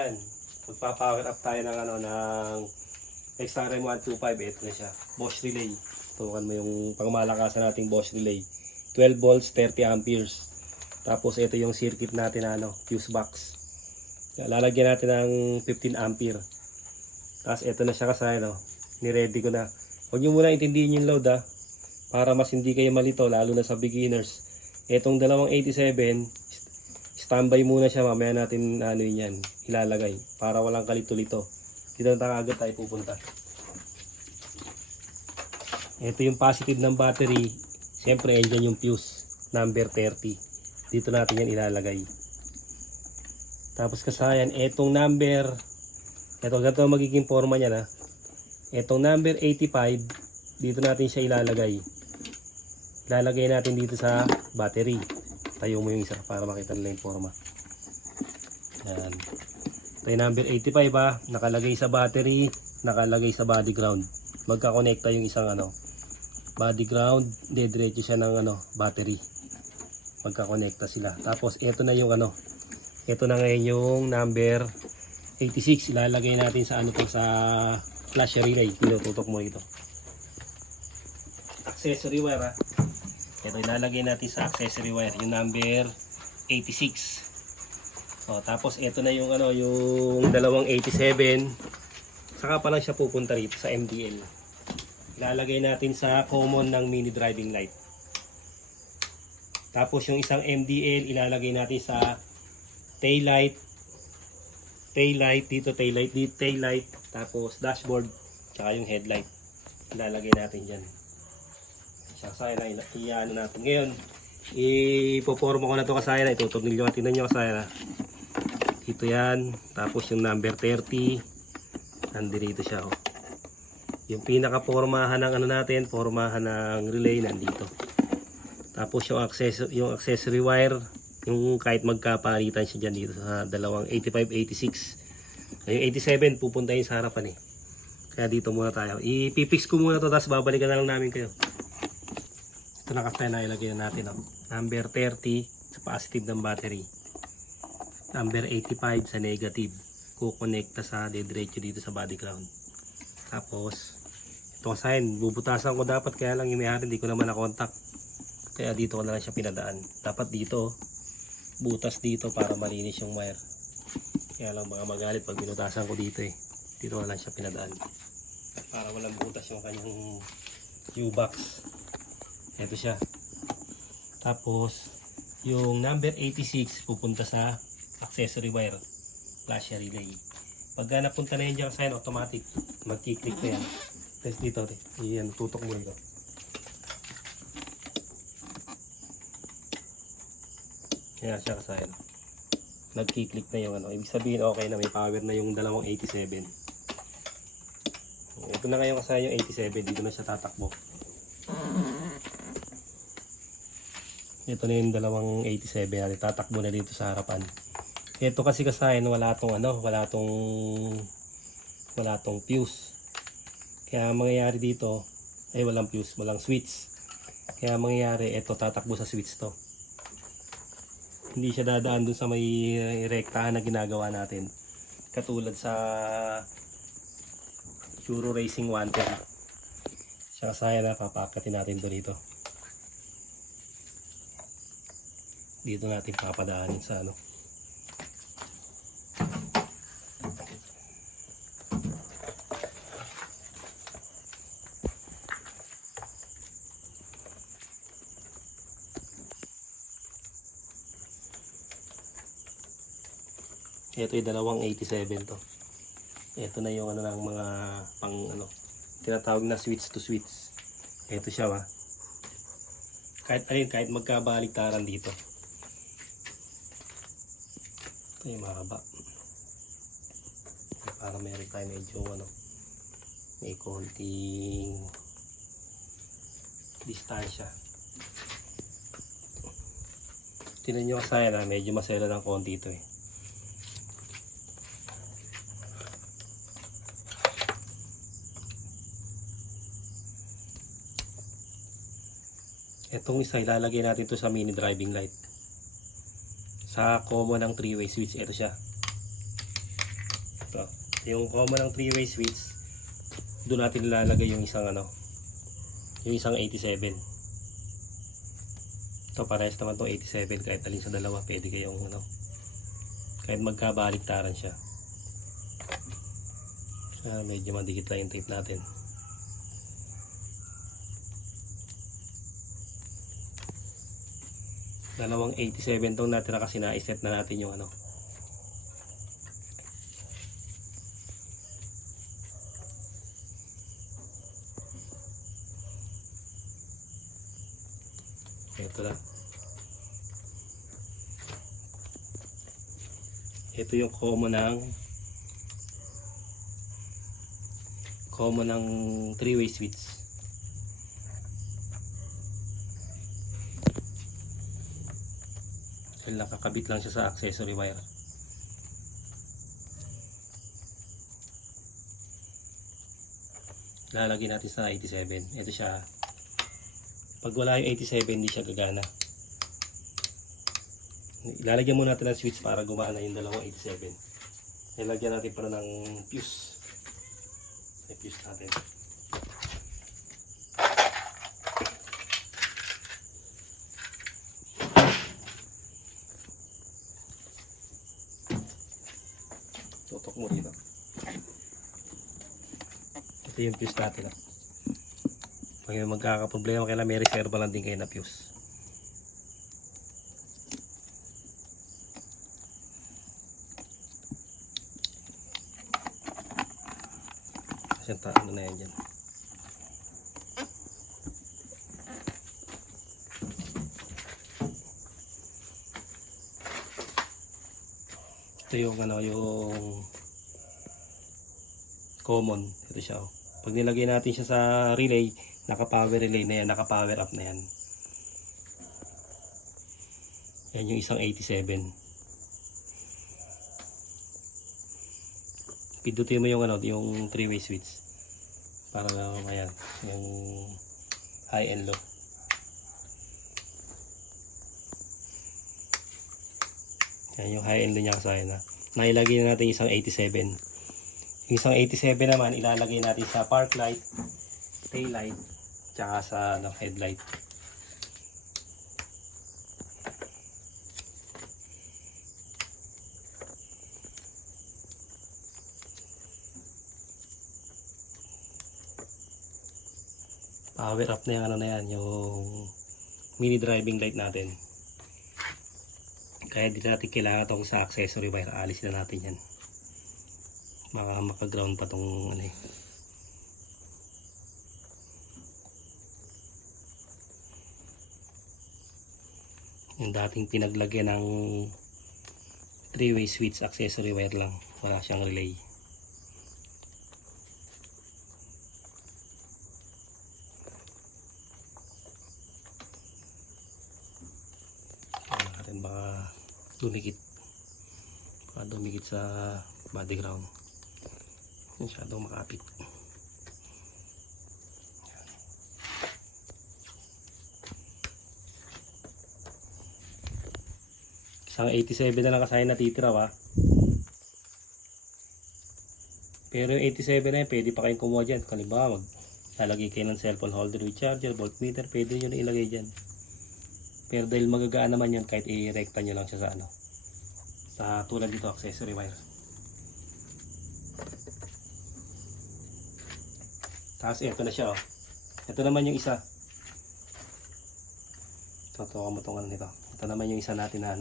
kasayan, magpa-power up tayo ng XRM 125. Ito na siya, Bosch relay. Tukan mo yung pangmalakasan nating Bosch relay, 12 volts 30 amperes. Tapos ito yung circuit natin na fuse box. Lalagyan natin ng 15 ampere. Tapos ito na siya kasayan, ni-ready ko na. Huwag nyo muna intindihin yung load para mas hindi kayo malito, lalo na sa beginners. Etong 287, standby muna siya, mamaya natin yan, ilalagay para walang kalito-lito. Dito na agad tayo pupunta. Ito yung positive ng battery. Siyempre, andyan yung fuse, number 30. Dito natin yan ilalagay. Tapos kasayan, etong number, ganito magiging forma niya Etong number 85, dito natin siya ilalagay. Ilalagay natin dito sa battery. Tayo mo yung isa para makita nila yung forma. Yan. Ito yung number 85 nakalagay sa battery, nakalagay sa body ground. Magkakonekta yung isang body ground, diretso siya ng battery. Magkakonekta sila. Tapos ito na yung ito na ngayon yung number 86. Ilalagay natin sa sa flash relay. Pinututok mo ito. Accessory wire Ito ilalagay natin sa accessory wire, yung number 86. Tapos ito na yung yung dalawang 87. Saka pa lang siya pupunta rito sa MDL. Ilalagay natin sa common ng mini driving light. Tapos yung isang MDL ilalagay natin sa tail light. Dito tail light, tapos dashboard, tsaka yung headlight. Ilalagay natin diyan. Kasaya na iano natin ngayon. Ipoporma ko na to kasaya na, itutugnil nyo, tingnan nyo kasaya na. Ito yan, tapos yung number 30 nandito siya Yung pinaka pormahan ng natin, pormahan ng relay nandito. Tapos yung accessory wire, yung kahit magkapalitan siya dyan dito sa dalawang 85, 86. Yung 87 pupunta yun sa harapan Kaya dito muna tayo. Ipipix ko muna to, tapos babalikan na lang namin kayo. Ito na kasi na ilagay natin number 30 sa positive ng battery, number 85 sa negative. Kukonekta sa diretso dito sa body ground. Tapos ito sign, bubutasan ko dapat, kaya lang yung may-ari hindi ko naman na-contact, kaya dito ko na lang siya pinadaan. Dapat dito, butas dito para malinis yung wire. Kaya lang baka magalit pag binutasan ko dito Dito ko na lang siya pinadaan para walang butas yung kanyang U-box. Ito siya. Tapos yung number 86 pupunta sa accessory wire, flash relay. Pagka napunta na yan dyan, sign automatic, magkiklik na yan. Tapos dito, yan, tutok mo ito. Yan siya kasayan. Nagkiklik na yung ibig sabihin okay na, may power na yung dalawang 87. Ito na ngayon kasayan yung 87, dito na siya tatakbo. Ito na yung dalawang 87 natin, tatakbo na dito sa harapan. Ito kasi kasayan, wala tong fuse. Kaya mangyayari dito ay walang fuse, walang switch. Kaya mangyayari, ito tatakbo sa switch to. Hindi siya dadaan dun sa may rektahan na ginagawa natin. Katulad sa Euro Racing 110. Siya kasaya na, papakatin natin to dito. Dito natin papadaanin sa Ito yung dalawang 87 to. Ito na yung ng mga pang tinatawag na switch to switch. Ito siya kahit magkabaliktaran dito. Ito yung mahaba. Para meron tayo medyo may konting distansya. Tingnan nyo kasaya na medyo masela ng konti ito Itong isa ilalagay natin ito sa mini driving light. Sa common ng 3-way switch, ito siya. Ito. Yung common ng 3-way switch, doon natin ilalagay yung isang yung isang 87. Ito parehas naman itong 87, kahit alin sa dalawa pwede kayong kahit magkabaliktaran siya. Medyo madikit lang yung tape natin. Dalawang 87 tong natira kasi na-set na natin yung ito lang. Ito yung common ng 3-way switch. Nakakabit lang siya sa accessory wire. Lalagyan natin sa 87. Ito siya. Pag wala yung 87, hindi siya gagana. Ilalagyan muna natin ng switch para gumana yung dalawang 87. Ilagyan natin para ng fuse. May fuse natin. Tutok mo dito. Ito yung fuse natin. Pag magkakaproblema kailangan may reserva lang din kayo na fuse. Kasi ano na yan dyan. Ito yung yung common. Ito siya. Pag nilagay natin siya sa relay, naka-power relay na yan, naka-power up na yan. Yan yung isang 87. Pindutin mo yung yung 3-way switch para ayan, yung high and low. Yan yung high and low niya kasi nailagay na natin isang 87. Yung isang 87 naman ilalagay natin sa park light, tail light, tsaka sa headlight. Power up na yung na yan, yung mini driving light natin. Kaya di natin kailangan itong sa accessory wire, alisin na natin yan. Baka maka-ground pa itong yung dating pinaglagyan ng 3-way switch accessory wire lang, wala siyang relay. Natin baka dumikit sa body ground, masyadong makapit. Isang 87 na lang kasi natitira pero yung 87 na yun pwede pa kayong kumuha dyan. Halimbawa lalagay kayo ng cellphone holder with charger, voltmeter, pwede nyo na ilagay dyan. Pero dahil magagaan naman yun, kahit i-recta nyo lang siya sa sa tulad dito accessory wire. Tapos ito na siya ito naman yung isa. Tutukan mo itong nito. Ito naman yung isa natin na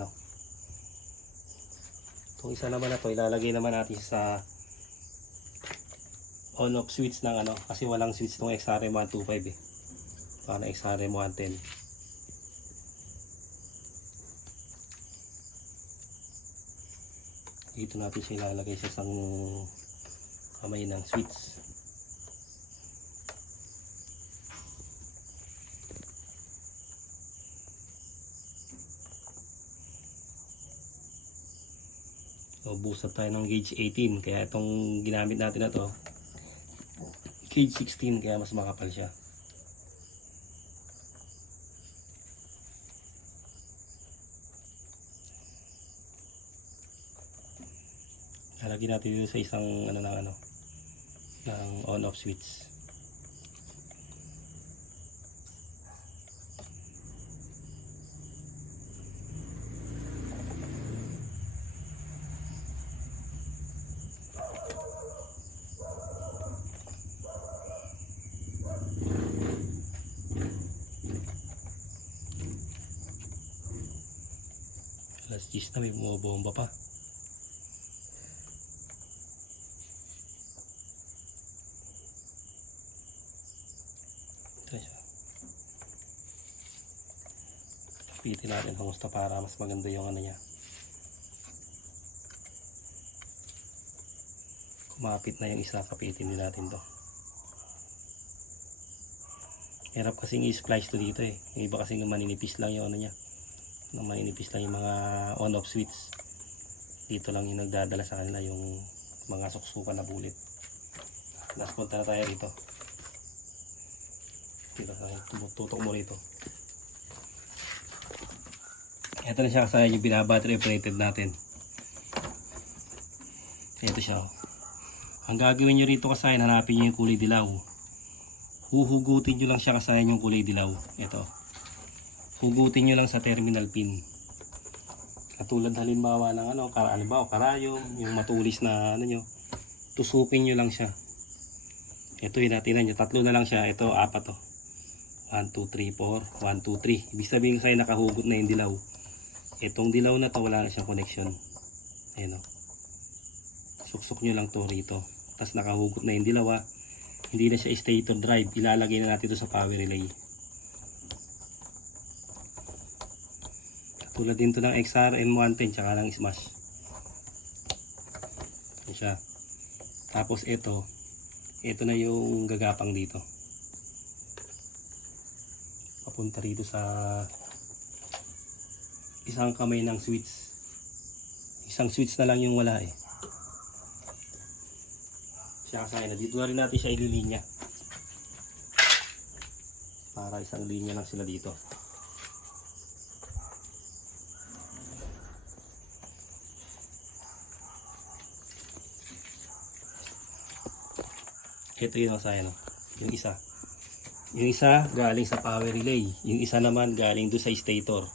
itong isa naman na to ilalagay naman natin sa on off switch ng kasi walang switch tong XRM 125 para XRM 110. Dito natin siya ilalagay sa isang kamay ng switch. So, boost up tayo ng gauge 18, kaya itong ginamit natin na to gauge 16, kaya mas makapal siya. Lalagyan natin dito sa isang ng on off switch. Alas 10 na, may bumabomba pa. Kapitin natin kung gusto para mas maganda yung niya. Kumapit na yung isa, kapitin din natin to. Hirap kasing i-splice to dito eh. Yung iba kasing maninipis lang yung niya. Maninipis lang yung mga on-off switch. Dito lang yung nagdadala sa kanila yung mga suksukan na bulit. Tapos punta na tayo rito. Dito tayo, tumututok mo rito. Ito na siya kasaya yung binabattery operated natin. Ito siya. Ang gagawin nyo rito kasaya, hanapin nyo yung kulay dilaw. Huhugutin nyo lang siya kasaya yung kulay dilaw. Ito. Hugutin nyo lang sa terminal pin. Katulad halimbawa ng karayom, yung matulis na nyo. Tusupin nyo lang siya. Ito yun natin nyo. Tatlo na lang siya. Ito, 4 to. 1, 2, 3, 4. 1, 2, 3. Ibig sabihin kasi nakahugot na yung dilaw. Itong dilaw na to, wala na siyang connection. Ayan o. Suksok nyo lang to rito. Tapos nakahugot na yung dilaw. Hindi na siya stator drive. Ilalagay na natin ito sa power relay. Tulad din to ng XRM110 tsaka ng Smash. Yan siya. Tapos ito na yung gagapang dito. Papunta rito sa isang kamay ng switch. Isang switch na lang yung wala eh. Siya kasaya na. Dito na rin natin siya ililinya. Para isang linya lang sila dito. Ito yung kasaya no. Yung isa. Yung isa galing sa power relay. Yung isa naman galing doon sa stator.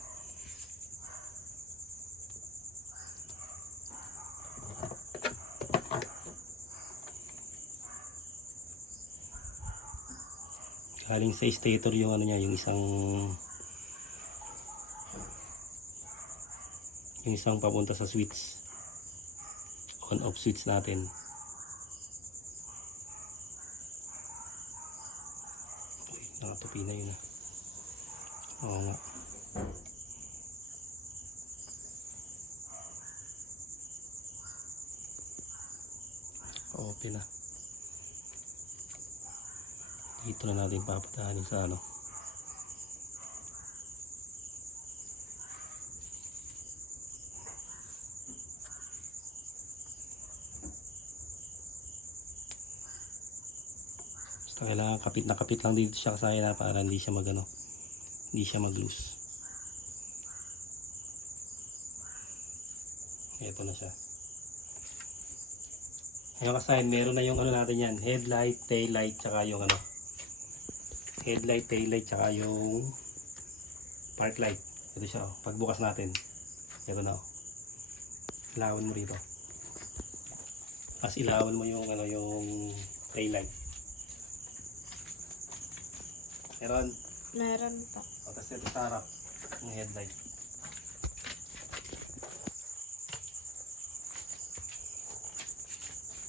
Galing sa stator yung niya, yung isang papunta sa switch. On off switch natin. Nakatupi na yun. Oo nga. Open na. Dito na natin papatahanin sa basta kailangan kapit na kapit lang dito siya kasaya na para hindi siya hindi siya mag-loose. Ito na siya. Ngayon kasaya, meron na yung natin yan, headlight, tail light, tsaka yung headlight, tail light, tsaka yung park light. Ito siya, pagbukas natin. Ito na. Ilawan mo rito. Tapos ilawan mo yung yung tail light. Meron pa. Tapos ito sa harap, yung headlight.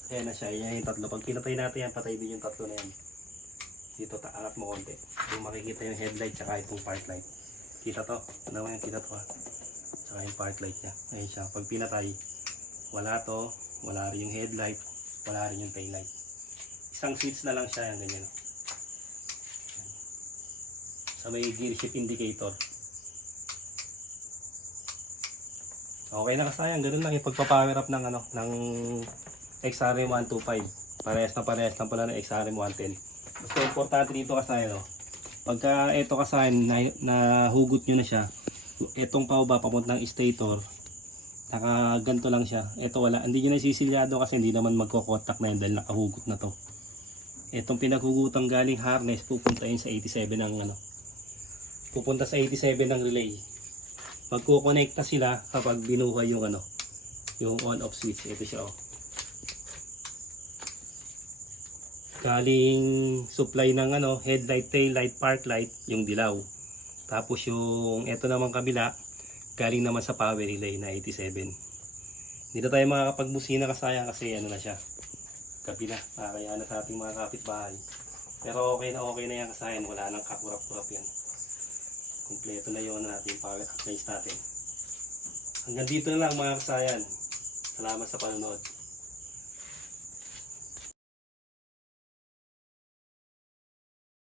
Ayan na siya, yan yung tatlo. Pag pinatay natin yan, patay din yung tatlo na yan. Dito, taangat mo konti. Yung makikita yung headlight, tsaka itong park light. Kita to? Ano yung kita to ha? Tsaka yung park light niya. Ayan siya, pag pinatay, wala to, wala rin yung headlight, wala rin yung tail light. Isang switch na lang siya, yan ganyan. Sa may gear shift indicator. Okay na kasayang, ganun lang yung pagpa-power up ng ng XRM125. Parehas lang pala ng XRM110. Basta importante dito kasayang pagka ito kasayang na hugot nyo na siya, itong pauba papuntang stator, Ganito lang siya. Ito wala, hindi nyo nasisilyado kasi hindi naman magko-contact na yun dahil nakahugot na to. Itong pinaghugutan galing harness, pupunta yun sa 87 ng ano. Pupunta sa 87 ng relay. Magkukonekta sila kapag binuhay yung ano, yung on-off switch. Ito siya, oh. Galing supply ng ano, headlight, tail light, park light, yung dilaw. Tapos yung ito naman kabila, galing naman sa power relay na 87. Dito tayo makakapagmusina kasayang kasi ano na siya, gabi na, kaya na sa ating mga kapitbahay. Pero okay na yan kasayan, wala nang kakurap-kurap yan. Kompleto na yun natin power appliance natin. Hanggang dito na lang mga kasayan. Salamat sa panonood.